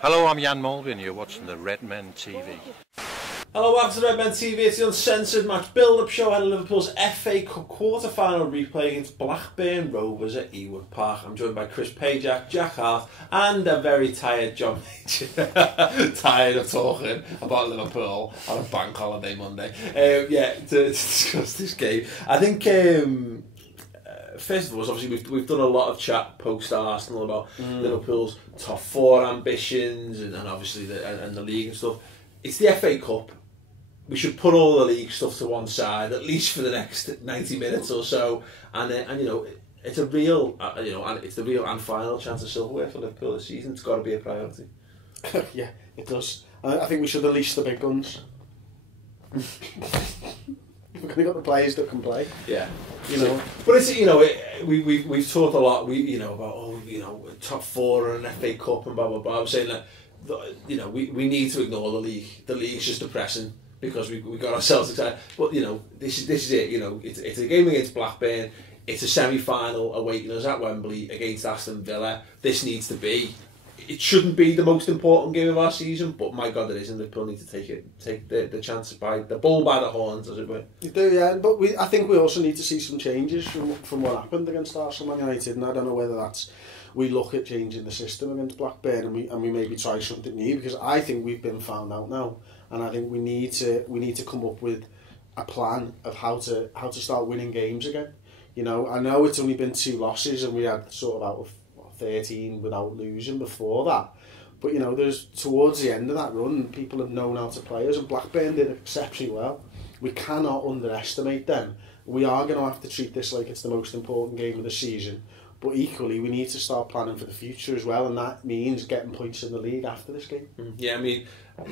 Hello, I'm Jan Mulvey and you're watching the Redmen TV. Hello, welcome to Redmen TV. It's the Uncensored match build-up show ahead of Liverpool's FA Cup quarter-final replay against Blackburn Rovers at Ewood Park. I'm joined by Chris Pajak, Jack Hart, and a very tired John Major. Tired of talking about Liverpool on a bank holiday Monday. To discuss this game. I think, first of all, obviously we've done a lot of chat post-Arsenal about Liverpool's top four ambitions and obviously the league and stuff. It's the FA Cup. We should put all the league stuff to one side, at least for the next 90 minutes or so. And you know, it's a real, it's the real and final chance of silverware for Liverpool this season. It's got to be a priority. Yeah, it does. I think we should unleash the big guns. We've got the players that can play. Yeah, But it's we've talked a lot. About top four and an FA Cup and blah blah blah. I'm saying that we need to ignore the league. The league's just depressing because we got ourselves excited. But this is it. It's a game against Blackburn. It's a semi-final awaiting us at Wembley against Aston Villa. This needs to be. It shouldn't be the most important game of our season, but my God, it is, and Liverpool need to take the chance by the bull by the horns, as it were. You do, yeah. But I think we also need to see some changes from what happened against Arsenal and United, and I don't know whether that's we look at changing the system against Blackburn and we maybe try something new, because I think we've been found out now, and I think we need to come up with a plan of how to start winning games again. I know it's only been 2 losses, and we had sort of out of 13 without losing before that. But there's towards the end of that run, people have known how to play us, and Blackburn did exceptionally well. We cannot underestimate them. We are going to have to treat this like it's the most important game of the season. But equally, we need to start planning for the future as well, and that means getting points in the league after this game. Yeah, I mean,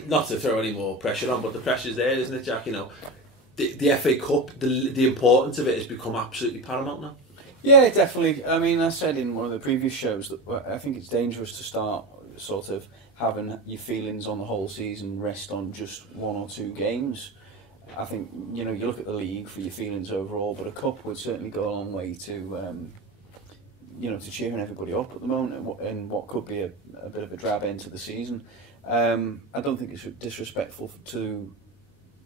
not to throw any more pressure on, but the pressure's there, isn't it, Jack? The FA Cup, the importance of it has become absolutely paramount now. Yeah, definitely. I mean, I said in one of the previous shows that I think it's dangerous to start sort of having your feelings on the whole season rest on just 1 or 2 games. I think, you look at the league for your feelings overall, but a cup would certainly go a long way to, to cheering everybody up at the moment in what could be a bit of a drab end to the season. I don't think it's disrespectful to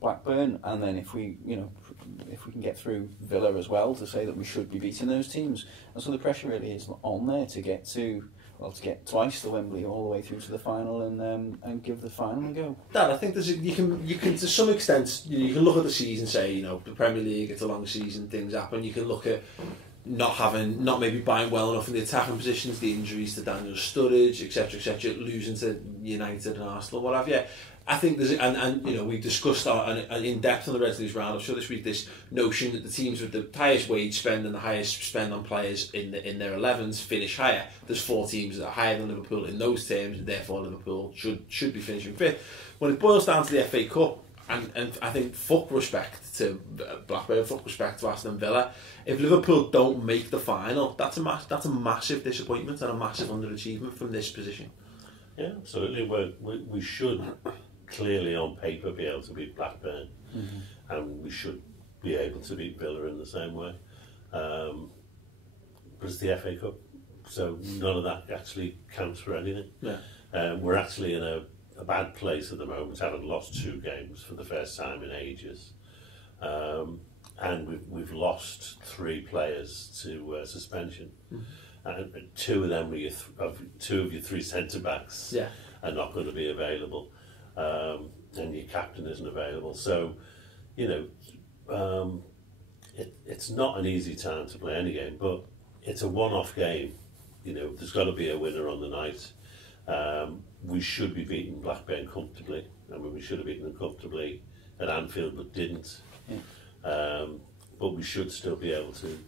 Blackburn, and then if we can get through Villa as well, to say that we should be beating those teams, and so the pressure really is on there to get twice to Wembley all the way through to the final and give the final a go. Dad, I think you can to some extent you can look at the season, say the Premier League, it's a long season, things happen. You can look at not maybe buying well enough in the attacking positions, the injuries to Daniel Sturridge, etc., losing to United and Arsenal, what have you. I think there's and we've discussed in depth on the Red News Roundup show this week this notion that the teams with the highest wage spend and the highest spend on players in their 11s finish higher. There's 4 teams that are higher than Liverpool in those terms, and therefore Liverpool should be finishing 5th. When it boils down to the FA Cup, and I think fuck respect to Blackburn, fuck respect to Aston Villa, if Liverpool don't make the final, that's a massive disappointment and a massive underachievement from this position. Yeah, absolutely. We should clearly on paper be able to beat Blackburn, and we should be able to beat Villa in the same way. But it's the FA Cup, so none of that actually counts for anything. Yeah. We're actually in a bad place at the moment, having lost 2 games for the first time in ages, and we've lost 3 players to suspension, and 2 of them are 2 of your 3 centre backs are not going to be available. And your captain isn't available, so it's not an easy time to play any game, but it's a one-off game. There's got to be a winner on the night. We should be beating Blackburn comfortably. I mean, we should have beaten them comfortably at Anfield, but didn't. But we should still be able to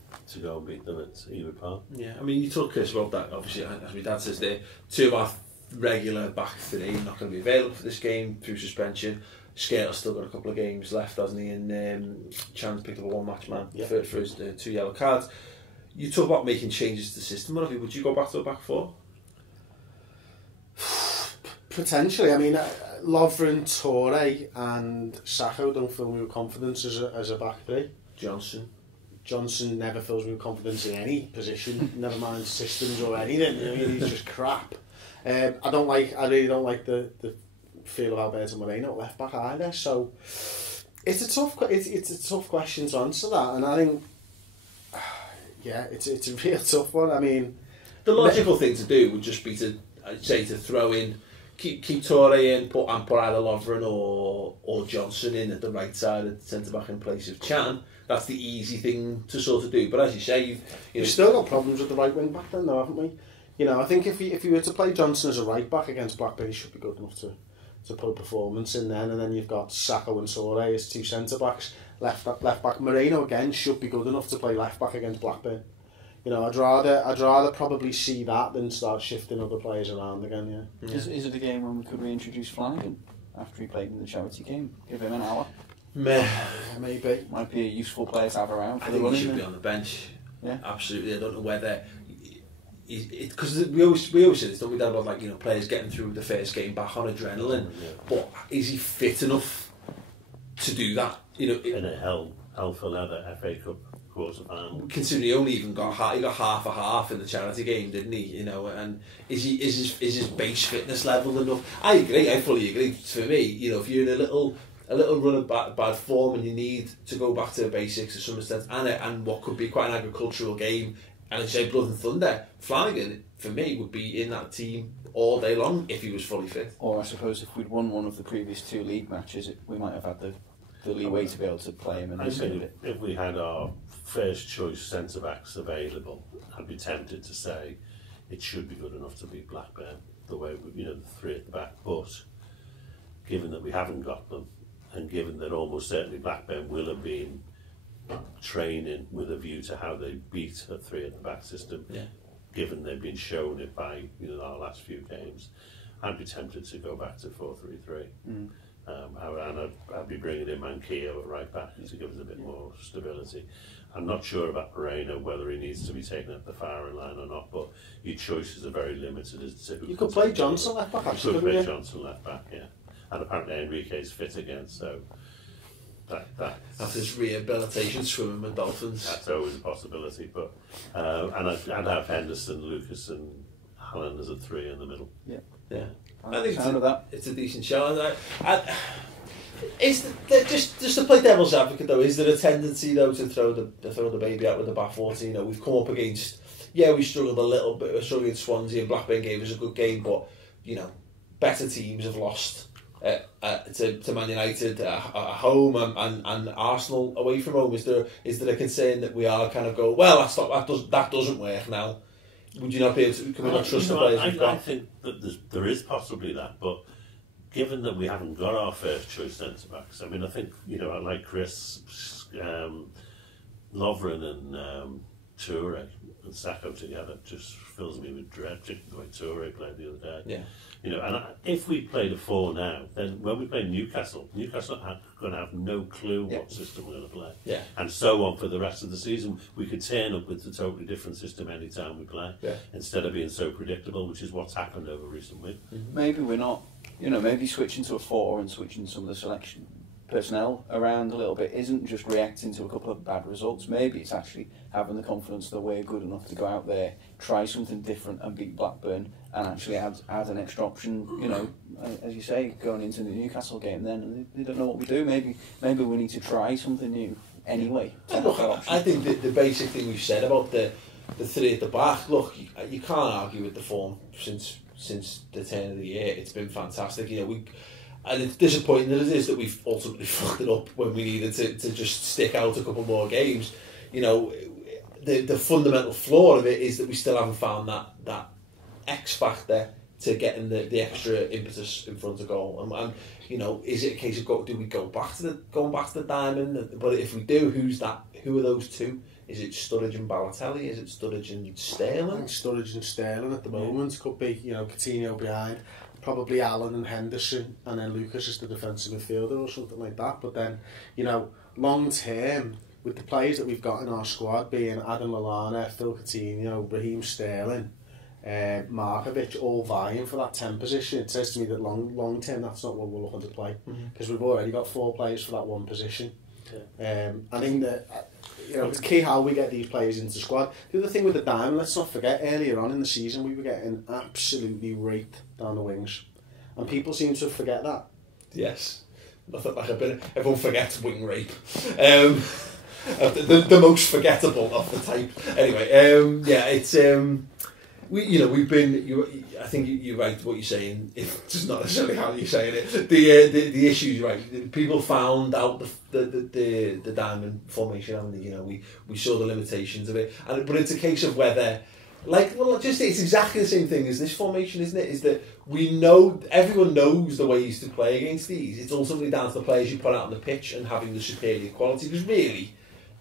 go and beat them at Ewood Park. Yeah, I mean, you talk, Chris, about that. Obviously, as my dad says there, 2 of our regular back 3 not going to be available for this game through suspension. Skertle's still got a couple of games left, hasn't he? And Chan's picked up a 1-match man for his 2 yellow cards. You talk about making changes to the system. Would you go back to a back 4? Potentially. I mean, Lovren, Toure and Sakho don't fill me with confidence as a back 3. Johnson never fills me with confidence in any position, never mind systems or anything. He's just crap. I really don't like the feel of Alberto Moreno at left back either. So it's a tough question to answer that, and I think it's a real tough one. I mean, the logical thing to do would just be to throw in, keep Toure in, put either Lovren or Johnson in at the right side of the centre back in place of Chan. That's the easy thing to sort of do. But as you say, we've still got problems with the right wing back then, though, haven't we? I think if you were to play Johnson as a right back against Blackburn, he should be good enough to put a performance in then. And then you've got Sacco and Toure as two centre backs. Left back Moreno again should be good enough to play left back against Blackburn. I'd rather probably see that than start shifting other players around again. Yeah. Is it a game when we could reintroduce Flanagan after he played in the charity game? Give him an hour. Maybe. Might be a useful player to have around for I the think running. he should be on the bench. Yeah, absolutely. I don't know whether because we always say this, don't we, Dad, about players getting through the first game back on adrenaline. But is he fit enough to do that? In a hell for leather FA Cup quarter final. Considering he only even got half a half in the charity game, didn't he? And is his base fitness level enough? I agree. I fully agree. For me, if you're in a little run of bad form and you need to go back to the basics to some extent, and what could be quite an agricultural game, and say blood and thunder, Flanagan for me would be in that team all day long if he was fully fit. Or I suppose if we'd won one of the previous two league matches, we might have had the leeway to be able to play him. And I think if we had our first choice centre backs available, I'd be tempted to say it should be good enough to beat Blackburn the way the three at the back. But given that we haven't got them, and given that almost certainly Blackburn will have been training with a view to how they beat a three at the back system, given they've been shown it by our last few games, I'd be tempted to go back to 4-3-3. And I'd be bringing in Manquillo at right back to give us a bit more stability. I'm not sure about Moreno, whether he needs to be taken at the firing line or not, but your choices are very limited as to who you could play Johnson left back, actually. You could play Johnson left back, yeah. And apparently Enrique's fit again, so that's his rehabilitation swimming with dolphins. That's always a possibility, but and I'd have Henderson, Lucas, and Allen as a three in the middle. Yeah. I think it's a decent show. Just to play devil's advocate though, is there a tendency though to throw the baby out with the bathwater? We've come up against, we struggled a little bit. We're struggling against Swansea, and Blackburn gave us a good game, but better teams have lost to Man United at home and Arsenal away from home. Is there a concern that we are kind of go, well, that doesn't work now? Would you not be able to come in and trust the players we've got? I think that there is possibly that, but given that we haven't got our first choice centre backs, I mean, I think I like Chris, Lovren and Toure and Sacco together just fills me with dread. The way Toure played the other day, and if we played a 4 now, then when we play Newcastle are going to have no clue what system we're going to play, and so on for the rest of the season. We could turn up with a totally different system any time we play, instead of being so predictable, which is what's happened over recent weeks. Maybe we're not, maybe switching to a 4 and switching some of the selection personnel around a little bit isn't just reacting to a couple of bad results. Maybe it's actually having the confidence that we're good enough to go out there, try something different and beat Blackburn, and actually add an extra option, as you say, going into the Newcastle game then. They don't know what we do. Maybe we need to try something new anyway. Look, I think the basic thing we've said about the three at the back, look, you can't argue with the form since the turn of the year. It's been fantastic. And it's disappointing that it is that we've ultimately fucked it up when we needed to just stick out a couple more games. The fundamental flaw of it is that we still haven't found that X factor to getting the extra impetus in front of goal. And is it a case of do we go back to the diamond? But if we do, who are those two? Is it Sturridge and Balotelli? Is it Sturridge and Sterling? I think Sturridge and Sterling at the moment. Could be Coutinho behind. Probably Allen and Henderson, and then Lucas as the defensive midfielder or something like that. But then, long term, with the players that we've got in our squad being Adam Lallana, Phil Coutinho, Raheem Sterling, Markovic, all vying for that 10 position, it says to me that long term that's not what we're looking to play, because we've already got 4 players for that one position. I think that it's key how we get these players into the squad. The other thing with the Diamond, let's not forget, earlier on in the season we were getting absolutely raped down the wings, and people seem to forget that. Yes, nothing like a bit. Everyone forgets wing rape. The most forgettable of the type. Anyway, it's we've been. I think you're right. What you're saying, it's just not necessarily how you're saying it. The issues, right? People found out the diamond formation, and we saw the limitations of it. But it's a case of whether, it's exactly the same thing as this formation, isn't it? Is that we know, everyone knows the ways to play against these. It's ultimately down to the players you put out on the pitch and having the superior quality. Because really,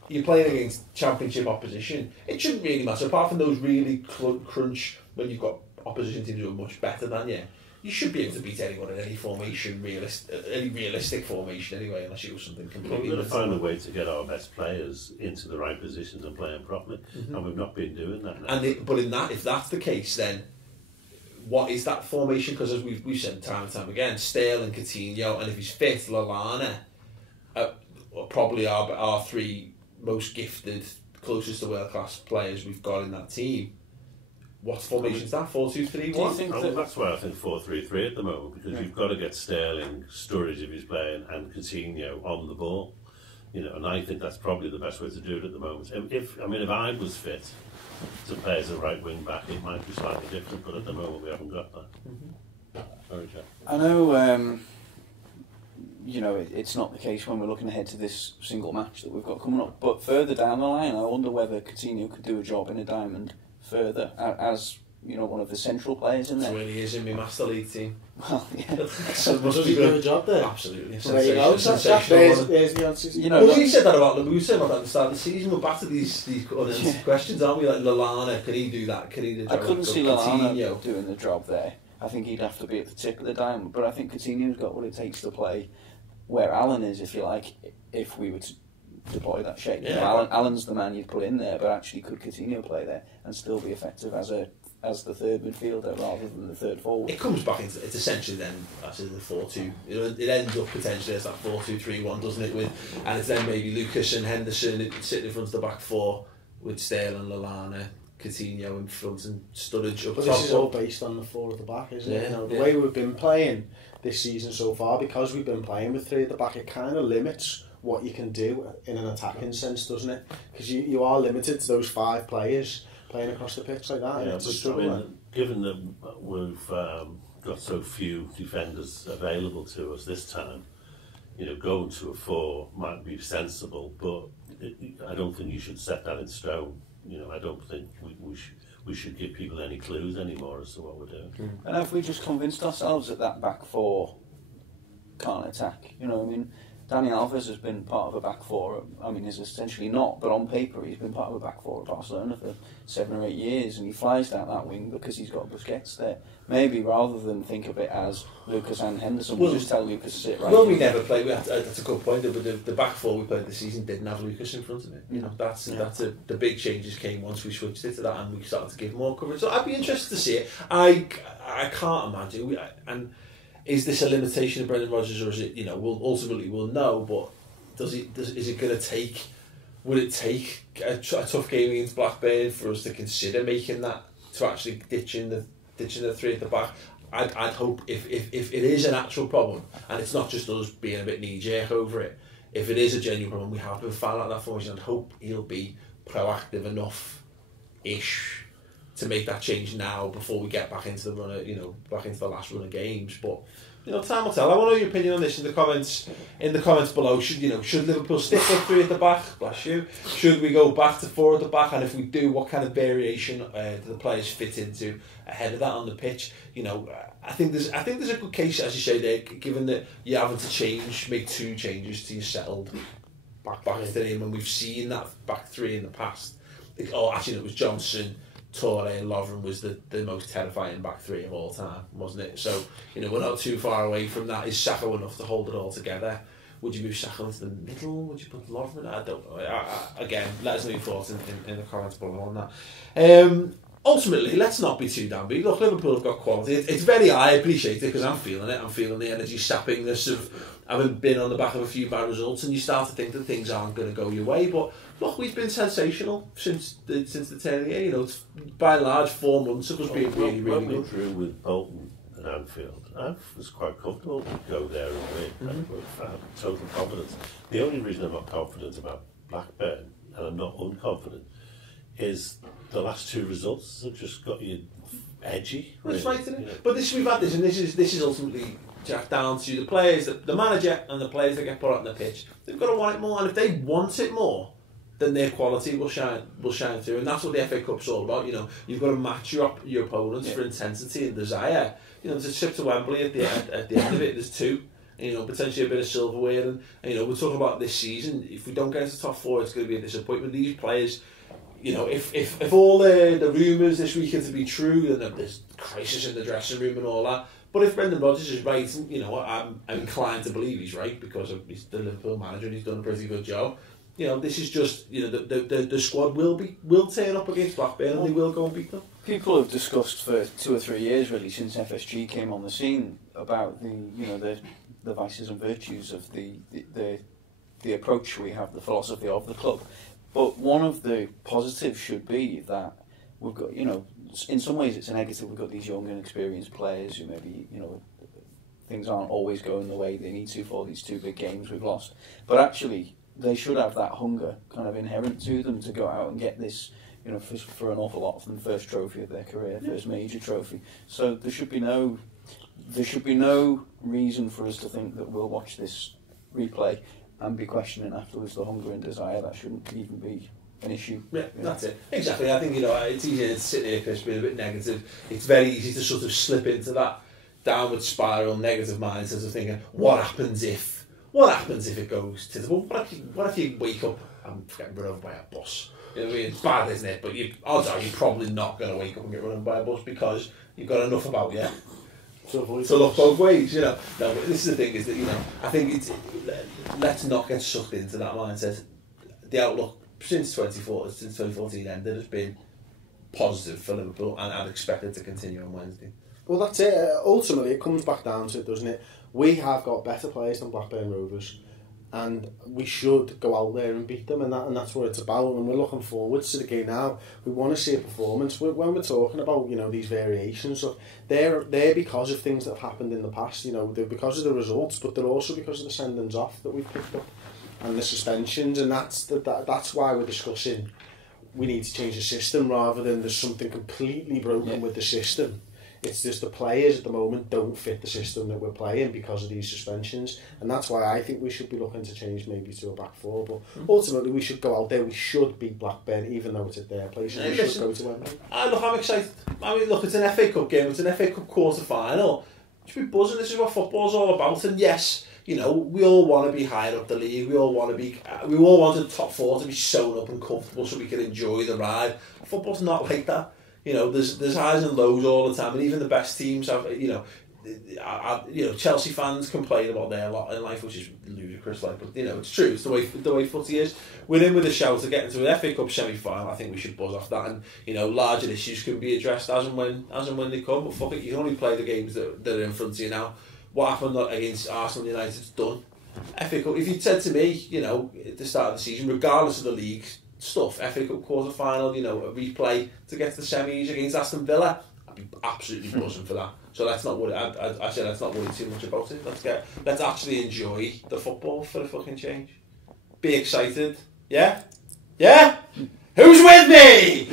you're playing against championship opposition. It shouldn't really matter, apart from those really crunch when you've got opposition teams who are much better than you. You should be able to beat anyone in any formation, any realistic formation anyway, unless you do something completely. We've got to find a way to get our best players into the right positions and play them properly, and we've not been doing that now. But if that's the case, then what is that formation? Because as we've said time and time again, Sterling, Coutinho, and if he's fit, Lallana, are probably our three most gifted, closest to world-class players we've got in that team. What formation is that? 4-2-3-1? That's why I think 4-3-3 at the moment, because you've got to get Sterling, Sturridge if he's playing, and Coutinho on the ball. And I think that's probably the best way to do it at the moment. If I was fit to play as a right wing back, it might be slightly different, but at the moment we haven't got that. Sorry, Jack. I know. It's not the case when we're looking ahead to this single match that we've got coming up. But further down the line, I wonder whether Coutinho could do a job in a diamond further as one of the central players in there. That's where he is in my Master League team. Well, yeah. So does he do a job there? Absolutely. There you go. There's the answer. Well, we said that about them. We said about that at the start of the season. We're back to these questions, aren't we? Like Lallana, can he do that? Can he do that? I couldn't see Lallana doing the job there. I think he'd have to be at the tip of the diamond. But I think Coutinho's got what it takes to play where Alan is, if you like, if we were to deploy that shape. Yeah. Alan's the man you'd put in there, but actually could Coutinho play there and still be effective as the third midfielder rather than the third forward? It comes back into, it's essentially then that's the 4-2. It ends up potentially as that 4-2-3-1, doesn't it? And it's then maybe Lucas and Henderson sitting in front of the back four with Sterling, Lallana, Coutinho in front, and Sturridge up top. But this is all based on the four at the back, isn't it? The way we've been playing this season so far, because we've been playing with three at the back, it kind of limits what you can do in an attacking sense, doesn't it? Because you are limited to those five players playing across the pitch like that. Yeah, it's a struggle. Given that we've got so few defenders available to us this time, going to a four might be sensible, but I don't think you should set that in stone. I don't think we should give people any clues anymore as to what we're doing. And have we just convinced ourselves that that back four can't attack? Dani Alves has been part of a back four. He's essentially not, but on paper he's been part of a back four at Barcelona for 7 or 8 years, and he flies down that wing because he's got Busquets there. Maybe rather than think of it as Lucas and Henderson, we'll just tell Lucas to sit right. Well, we never played. That's a good point. But the back four we played this season didn't have Lucas in front of it. The big changes came once we switched it to that, and we started to give more coverage. So I'd be interested to see it. I can't imagine. Is this a limitation of Brendan Rodgers, or is it? We'll know. But is it going to take? Would it take a tough game against Blackburn for us to consider making that, to actually ditching the three at the back? I'd hope if it is an actual problem and it's not just us being a bit knee jerk over it. If it is a genuine problem, we have been found out that formation. I'd hope he'll be proactive enough-ish to make that change now before we get back into the run of, back into the last run of games. But time will tell. I want to know your opinion on this in the comments below. Should Liverpool stick with three at the back? Bless you. Should we go back to four at the back? And if we do, what kind of variation do the players fit into ahead of that on the pitch? I think there's a good case, as you say there, given that you're having to make two changes to your settled back three, and when we've seen that back three in the past. It was Johnson, Torre and Lovren was the most terrifying back three of all time, wasn't it? So, we're not too far away from that. Is Saka enough to hold it all together? Would you move Saka into the middle? Would you put Lovren? I don't know. Again, let us know your thoughts in the comments below on that. ultimately, let's not be too downbeat. Look, Liverpool have got quality. It's I appreciate it because I'm feeling it. I'm feeling the energy sappingness of having been on the back of a few bad results, and you start to think that things aren't going to go your way. But look, we've been sensational since the turn of the year. You know, it's by and large 4 months of us being really when good. we drew with Bolton and Anfield, I was quite comfortable to go there and win. I have total confidence. The only reason I'm not confident about Blackburn, and I'm not unconfident, is the last 2 results have just got you edgy. Well, it's really, right, isn't it? you know. But we've had this, and this is ultimately jacked down to the players, the manager, and the players that get put out on the pitch. They've got to want it more, and if they want it more, then their quality will shine through, and that's what the FA Cup's all about. You know, you've got to match your opponents for intensity and desire. You know, there's a trip to Wembley at the end of it. There's 2. You know, potentially a bit of silverware, and you know, we're talking about this season. If we don't get into the top 4, it's going to be a disappointment. These players, you know, if all the rumours this weekend to be true, then there's crisis in the dressing room and all that. But if Brendan Rodgers is right, you know, I'm inclined to believe he's right because he's the Liverpool manager and he's done a pretty good job. You know, this is just, you know, the squad will turn up against Blackburn and they will go and beat them. People have discussed for 2 or 3 years, really, since FSG came on the scene, about the vices and virtues of the approach we have, the philosophy of the club. But one of the positives should be that we've got, you know, in some ways it's a negative. We've got these young and experienced players who maybe, you know, things aren't always going the way they need to for these 2 big games we've lost. But actually, they should have that hunger kind of inherent to them to go out and get this, you know, for an awful lot of them, first trophy of their career, first major trophy. So there should be no reason for us to think that we'll watch this replay and be questioning afterwards the hunger and desire. That shouldn't even be an issue. Yeah, that's it. Exactly. I think, you know, it's easy to sit here because being a bit negative. It's very easy to sort of slip into that downward spiral, negative mindset of thinking, what happens if it goes to the... What if you wake up and get run over by a bus? You know what I mean? It's bad, isn't it? But odds are you're probably not going to wake up and get run over by a bus because you've got enough about you to look both ways, you know. No, but this is the thing, is that, you know, I think let's not get sucked into that mindset. The outlook since 2014 ended has been positive for Liverpool, and I'd expect it to continue on Wednesday. Well, that's it. Ultimately, it comes back down to it, doesn't it? We have got better players than Blackburn Rovers, and we should go out there and beat them, and that's what it's about. And we're looking forwards to the game now. We want to see a performance. When we're talking about, you know, these variations, look, they're because of things that have happened in the past. You know, they're because of the results, but they're also because of the sendings off that we've picked up and the suspensions, and that's why we're discussing we need to change the system rather than there's something completely broken with the system. It's just the players at the moment don't fit the system that we're playing because of these suspensions, and that's why I think we should be looking to change maybe to a back 4. But ultimately, we should go out there. We should beat Blackburn, even though it's at their place. And we should go to Wembley. Look, I'm excited. I mean, look, it's an FA Cup game. It's an FA Cup quarter final. You should be buzzing. This is what football's all about. And yes, you know, we all want to be higher up the league. We all want the top 4 to be sewn up and comfortable so we can enjoy the ride. Football's not like that. You know, there's highs and lows all the time, and even the best teams have, you know, Chelsea fans complain about their lot in life, which is ludicrous, like, but you know, it's true. It's the way footy is. We're in with a shout to get into an FA Cup semi-final. I think we should buzz off that, and you know, larger issues can be addressed as and when they come. But fuck it, you can only play the games that are in front of you now. What happened against Arsenal and United's done. FA Cup. If you'd said to me, you know, at the start of the season, regardless of the league stuff, FA Cup quarter final, you know, a replay to get to the semis against Aston Villa, I'd be absolutely buzzing for that. So let's not worry. I said let's not worry too much about it. Let's actually enjoy the football for a fucking change. Be excited, yeah. Who's with me?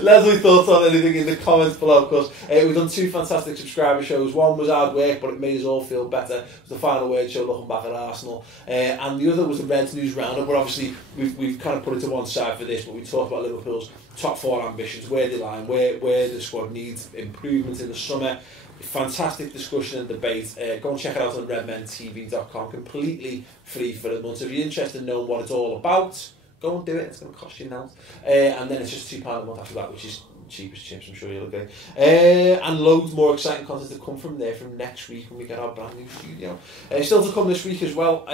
Leslie, thoughts on anything in the comments below, of course. We've done 2 fantastic subscriber shows. One was hard work, but it made us all feel better. It was the Final Word show looking back at Arsenal. And the other was the Reds News Roundup, but obviously we've kind of put it to one side for this, but we talked about Liverpool's top 4 ambitions, where they lie, where the squad needs improvement in the summer. Fantastic discussion and debate. Go and check it out on redmentv.com, completely free for a month. So if you're interested in knowing what it's all about, go and do it. It's going to cost you now. And then it's just £2 a month after that, which is cheap as chips, I'm sure you'll agree. And loads more exciting content to come from there from next week when we get our brand new studio. Still to come this week as well,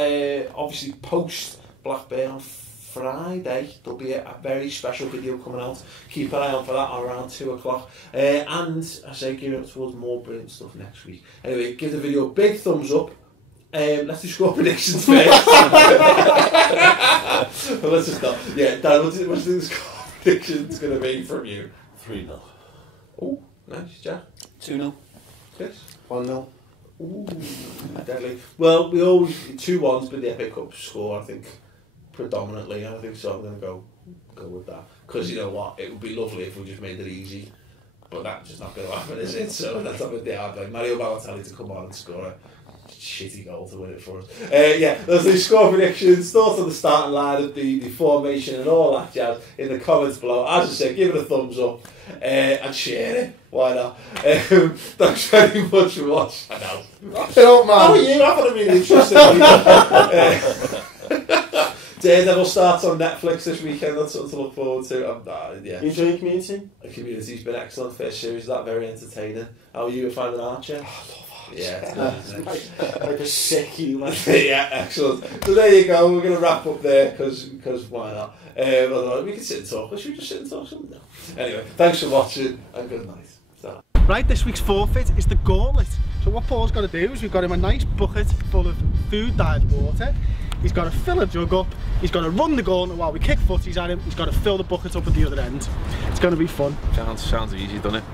obviously post Blackburn on Friday. There'll be a very special video coming out. Keep an eye out for that around 2 o'clock. And I say gear up towards more brilliant stuff next week. Anyway, give the video a big thumbs up. Let's do score predictions first. Well, let's just stop. Yeah, Dan, what do you think the score prediction's going to be from you? 3-0. Oh, nice, Jack. 2-0. Chris? 1-0. Ooh, deadly. Well, we always 2-1's been the FA Cup score, I think, predominantly. I think so. I'm going to go with that because you know what, it would be lovely if we just made it easy, but that's just not going to happen, is it? So that's not going to be hard. Like Mario Balotelli to come on and score a shitty goal to win it for us. Yeah, there's the score predictions, thoughts on the starting line of the formation and all that jazz in the comments below. As I said, give it a thumbs up and share it. Why not? Thanks very much for watching. I know. Oh, man. How are you? I've had a really interesting week. Daredevil starts on Netflix this weekend. That's something to look forward to. Yeah. You enjoying Community? The Community's been excellent. First series, that very entertaining. How are you finding Archer? Oh, I love Archer. Yeah, it's good, isn't it? like a sick human. Yeah, excellent. So there you go. We're going to wrap up there because why not? Otherwise we can sit and talk. Or should we just sit and talk? Something? No. Anyway, thanks for watching and good night. So. Right, this week's forfeit is the gauntlet. So what Paul's got to do is we've got him a nice bucket full of food-dyed water. He's got to fill a jug up. He's got to run the gauntlet while we kick footies at him. He's got to fill the bucket up at the other end. It's going to be fun. Sounds easy, doesn't it?